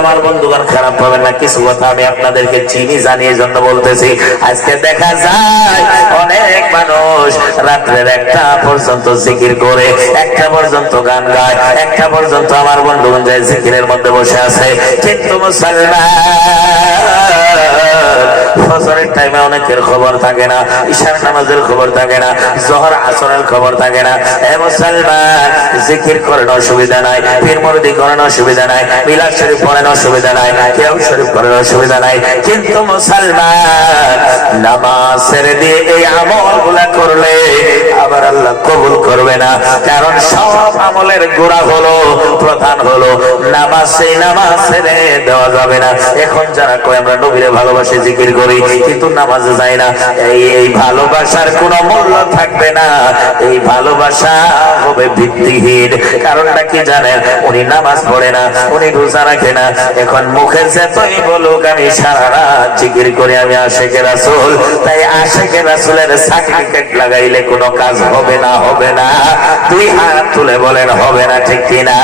আমার বন্ধুগণ খারাপ হবে না, কিছু কথা আমি আপনাদেরকে চিনি, জানিয়ে জন্য বলতেছি। আজকে দেখা যায়, অনেক মানুষ রাত্রের একটা পর্যন্ত জিকির করে, একটা পর্যন্ত গান গায়, একটা পর্যন্ত আমার বন্ধুগণ যায় জিকিরের মধ্যে বসে আছে। কিন্তু মুসলমান ফজরের টাইমে অনেকের খবর থাকে না, ঈশার নামাজের খবর থাকে না, জহর, আসরের খবর থাকে না। এ মুসলমান, জিকির করেন অসুবিধা নাই পীর মুরদি করেন অসুবিধা নাই, মিলাদ শরীফ পড়েন অসুবিধা নাই কেউ শরীফ করেন অসুবিধা নাই। কিন্তু মুসলমান, নামাজের দিয়ে এই আমলগুলা করলে করবে না। কারণ সব আমলের গোড়া হলো, প্রধান হলো, নামাজ সেই নামাজ ছেড়ে দেওয়া যাবে না। এখন যারা কয়, আমরা নবীরে ভালোবাসে, জিকির করি, কিন্তু নামাজে যাই না। এই এই ভালোবাসার কোনো মূল্য থাকবে না। এই ভালোবাসা হবে ভিত্তিহীন। কারণটা কি জানেন? উনি নামাজ পড়ে না, উনি রোজা রাখে না। এখন মুখের যতই বলুক, আমি সারা রাত জিকির করে, আমি আশেকে রাসুল। তাই আশেকে রাসুলের সার্টিফিকেট লাগাইলে কোনো কাজ হবে না হবে না। তুই হাত তুলে বলেন, হবে না ঠিক কিনা?